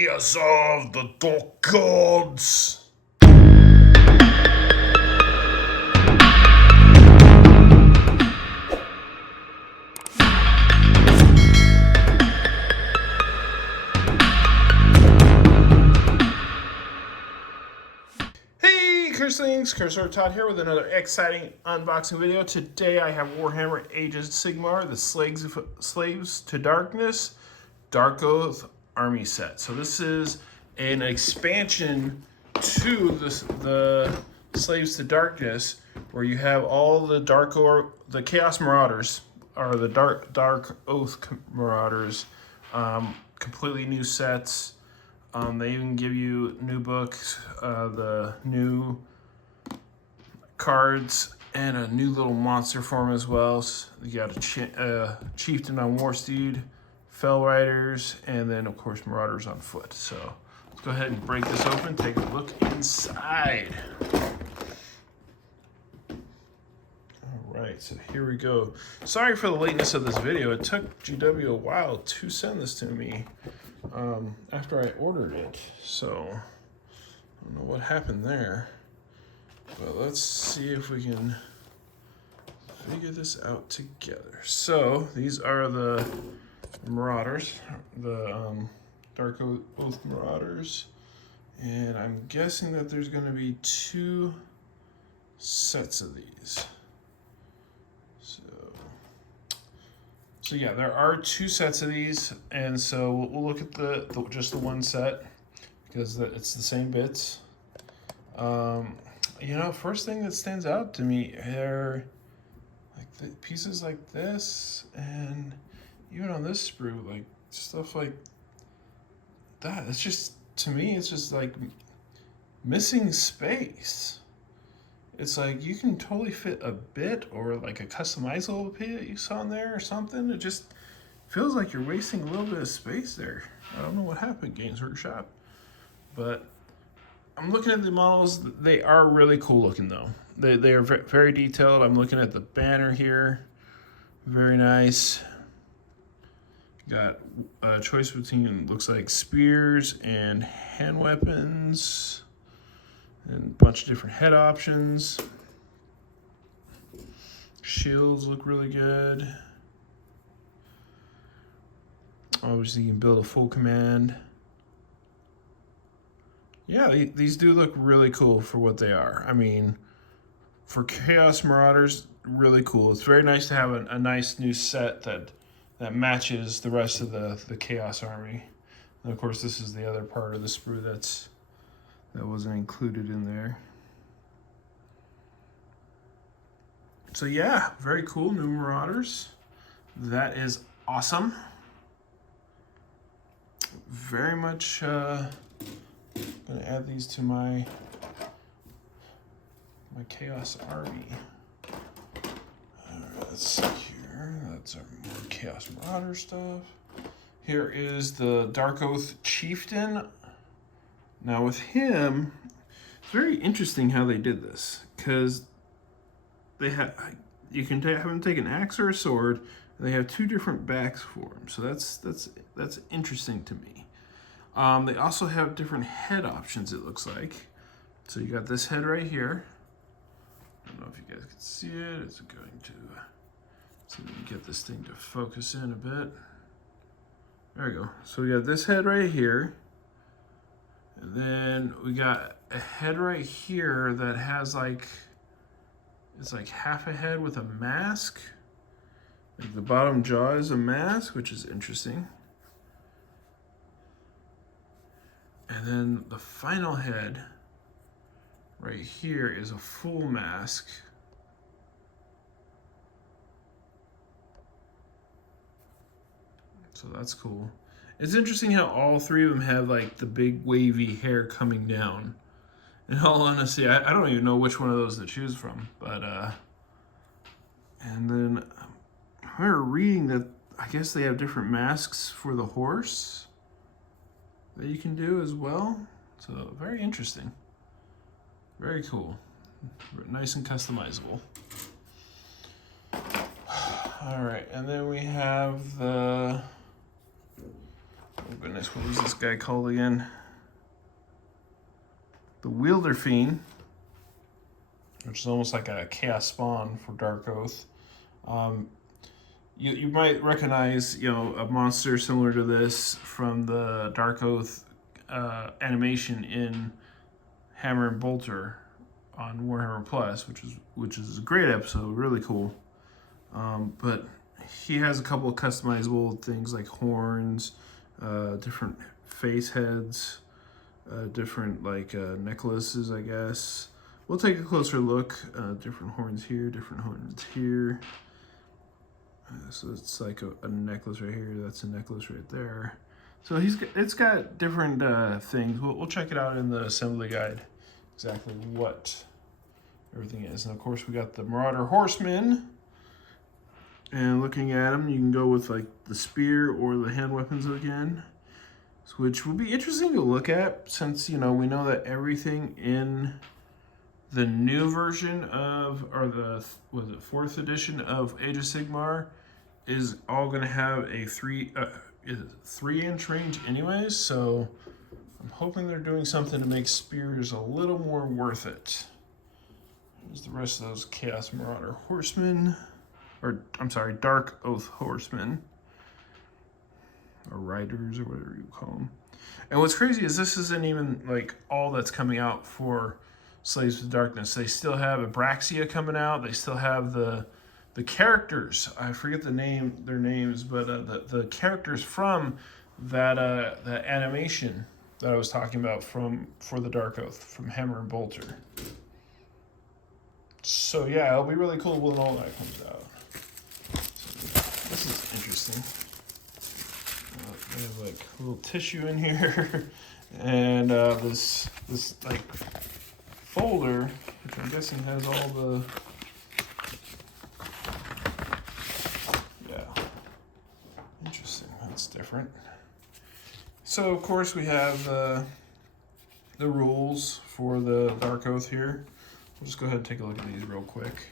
Warriors of the Dark Gods. Hey, Curselings, Cursor Todd here with another exciting unboxing video. Today I have Warhammer Age of Sigmar, the Slaves to Darkness, Darkoath Army Set. So this is an expansion to the Slaves to Darkness, where you have all the Chaos Marauders, or the Darkoath Marauders, completely new sets. They even give you new books, the new cards, and a new little monster form as well. So you got a Chieftain on Warsteed, Fell Riders, and then of course Marauders on foot. So let's go ahead and break this open, take a look inside. Alright, so here we go. Sorry for the lateness of this video. It took GW a while to send this to me after I ordered it. So I don't know what happened there. But let's see if we can figure this out together. So these are the Marauders, the Darkoath Marauders, and I'm guessing that there's going to be two sets of these. So yeah, there are two sets of these, and so we'll look at just the one set because it's the same bits. You know, first thing that stands out to me are like the pieces like this, and even on this sprue, like stuff like that. It's just, to me, it's just like missing space. It's like you can totally fit a bit or like a customizable bit that you saw in there or something. It just feels like you're wasting a little bit of space there. I don't know what happened, Games Workshop, but I'm looking at the models. They are really cool looking though. They are very detailed. I'm looking at the banner here. Very nice. Got a choice between, looks like spears and hand weapons, and a bunch of different head options. Shields look really good. Obviously, you can build a full command. Yeah, these do look really cool for what they are. I mean, for Chaos Marauders, really cool. It's very nice to have a nice new set that matches the rest of the Chaos Army. And of course, this is the other part of the sprue that wasn't included in there. So yeah, very cool, new Marauders. That is awesome. Very much gonna add these to my Chaos Army. Alright, let's see here. That's our more Chaos Marauder stuff. Here is the Darkoath Chieftain. Now with him, it's very interesting how they did this, because they have, you can have him take an axe or a sword, and they have two different backs for him. So that's interesting to me. They also have different head options, it looks like. So you got this head right here. I don't know if you guys can see it. It's going to see if we can get this thing to focus in a bit. There we go. So we got this head right here. And then we got a head right here that has like, it's like half a head with a mask. Like the bottom jaw is a mask, which is interesting. And then the final head right here is a full mask. So that's cool. It's interesting how all three of them have like the big wavy hair coming down. In all honesty, I don't even know which one of those to choose from. But and then I remember reading that I guess they have different masks for the horse that you can do as well. So very interesting. Very cool. Nice and customizable. All right, and then we have the Oh goodness, what was this guy called again? The Wielder Fiend, which is almost like a chaos spawn for Darkoath. You might recognize, you know, a monster similar to this from the Darkoath animation in Hammer and Bolter on Warhammer Plus, which is a great episode, really cool. But he has a couple of customizable things like horns, different face heads, different like necklaces, I guess. We'll take a closer look. Different horns here, different horns here. So it's like a necklace right here. That's a necklace right there. So it's got different things. We'll check it out in the assembly guide, exactly what everything is. And of course we got the Marauder Horsemen. And looking at them, you can go with like the spear or the hand weapons again, which will be interesting to look at since, you know, we know that everything in the new version of, or the, was it 4th edition of Age of Sigmar, is all going to have a 3-inch range anyways, so I'm hoping they're doing something to make spears a little more worth it. Here's the rest of those Chaos Marauder Horsemen, or I'm sorry, Darkoath Horsemen, or Riders, or whatever you call them. And what's crazy is this isn't even like all that's coming out for Slaves of Darkness. They still have Abraxia coming out. They still have the characters. I forget their names, but the characters from that animation that I was talking about for the Darkoath from Hammer and Bolter. So yeah, it'll be really cool when all that comes out. So, this is interesting. We have like a little tissue in here, and this like folder, which I'm guessing has all the, yeah, interesting, that's different. So of course we have the rules for the Darkoath here. We'll just go ahead and take a look at these real quick.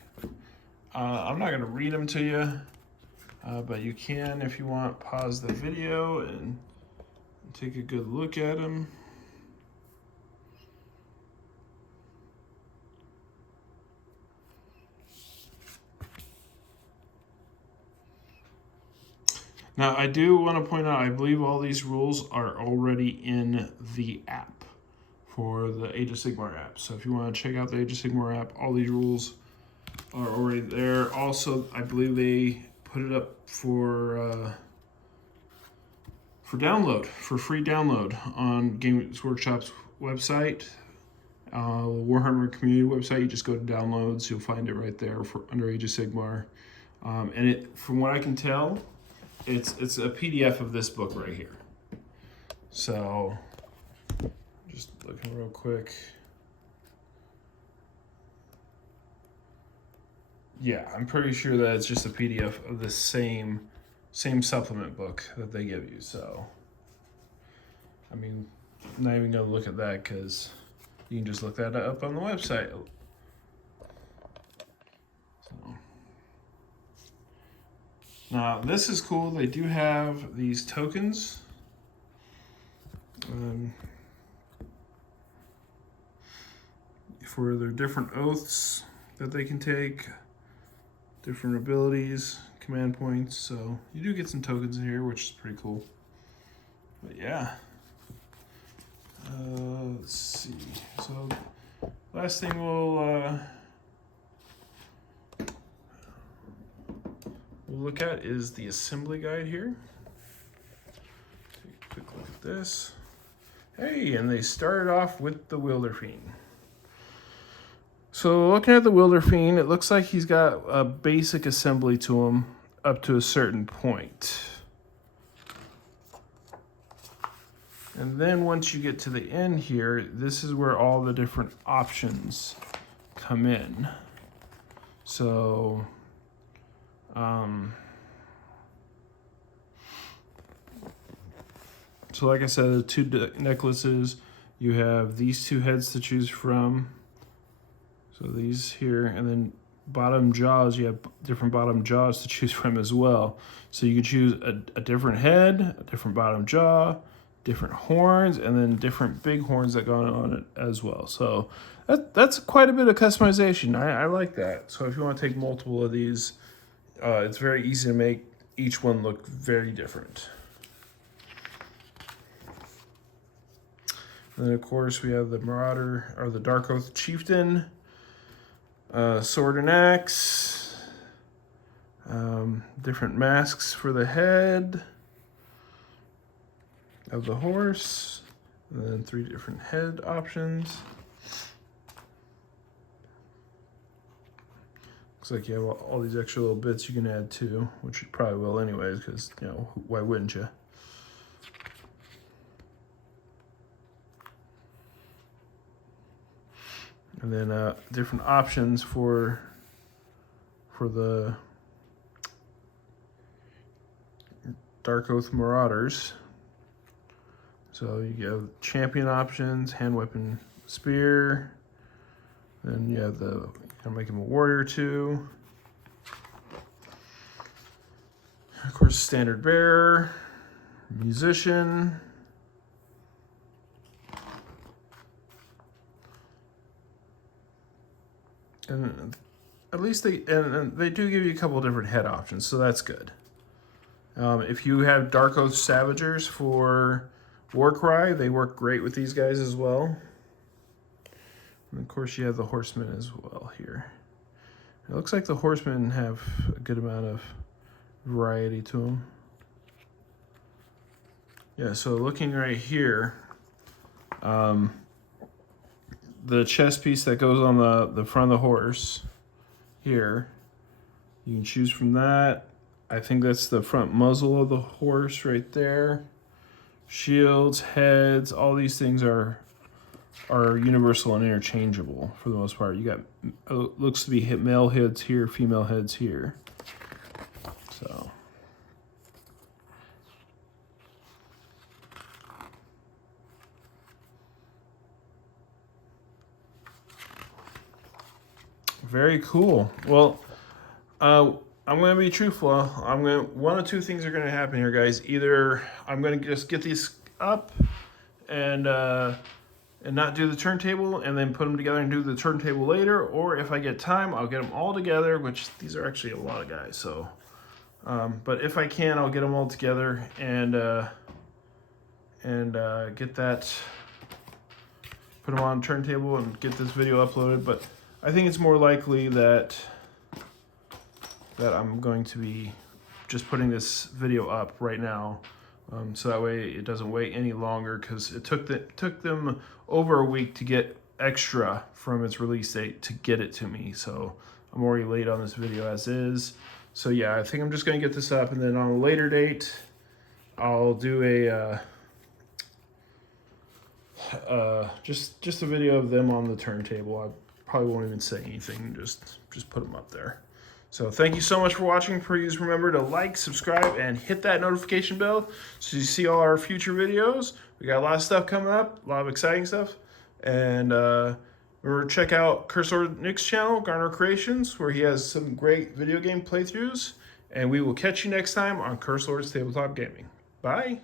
I'm not going to read them to you, but you can, if you want, pause the video and take a good look at them. Now, I do want to point out, I believe all these rules are already in the app for the Age of Sigmar app. So if you want to check out the Age of Sigmar app, all these rules are already there. Also, I believe they put it up for download, for free download on Games Workshop's website, Warhammer community website. You just go to downloads, you'll find it right there under Age of Sigmar. And it, from what I can tell, it's a PDF of this book right here. So, just looking real quick. Yeah, I'm pretty sure that it's just a PDF of the same supplement book that they give you. So, I mean, I'm not even gonna look at that because you can just look that up on the website. So. Now, this is cool. They do have these tokens. For their different oaths that they can take, different abilities, command points. So you do get some tokens in here, which is pretty cool. But yeah. Let's see. So last thing we'll look at is the assembly guide here. Take a quick look at this. Hey, and they started off with the Wielder Fiend. So looking at the Wielder Fiend, it looks like he's got a basic assembly to him up to a certain point. And then once you get to the end here, this is where all the different options come in. So, so like I said, the two necklaces, you have these two heads to choose from. So these here, and then bottom jaws, you have different bottom jaws to choose from as well. So you could choose a different head, a different bottom jaw, different horns, and then different big horns that go on it as well. So that's quite a bit of customization. I like that. So if you want to take multiple of these, it's very easy to make each one look very different. And then of course we have the Marauder, or the Darkoath Chieftain, sword and axe, different masks for the head of the horse, and then 3 different head options. Looks like you have all these extra little bits you can add too, which you probably will anyways, because, you know, why wouldn't you? And then different options for the Darkoath Marauders. So you have champion options, hand weapon, spear. Then you have you can make him a warrior too. Of course, standard bearer, musician. And at least they do give you a couple different head options, so that's good. If you have Darkoath Savagers for Warcry, they work great with these guys as well. And of course you have the Horsemen as well here. It looks like the Horsemen have a good amount of variety to them. Yeah, so looking right here, the chest piece that goes on the front of the horse here, you can choose from that. I think that's the front muzzle of the horse right there. Shields, heads, all these things are universal and interchangeable for the most part. You got, looks to be male heads here, female heads here. So very cool. Well, I'm going to be truthful. One of 2 things are going to happen here, guys. Either I'm going to just get these up and not do the turntable, and then put them together and do the turntable later, or if I get time, I'll get them all together, which these are actually a lot of guys. So, but if I can, I'll get them all together and get that, put them on turntable and get this video uploaded. But I think it's more likely that I'm going to be just putting this video up right now, so that way it doesn't wait any longer, because it took them over a week to get extra from its release date to get it to me. So I'm already late on this video as is. So yeah, I think I'm just going to get this up, and then on a later date, I'll do just a video of them on the turntable. I probably won't even say anything, just put them up there. So thank you so much for watching. Please remember to like, subscribe, and hit that notification bell so you see all our future videos. We got a lot of stuff coming up, a lot of exciting stuff. And remember to check out Cursor Nick's channel, Garner Creations, where he has some great video game playthroughs. And we will catch you next time on Cursor's Tabletop Gaming. Bye.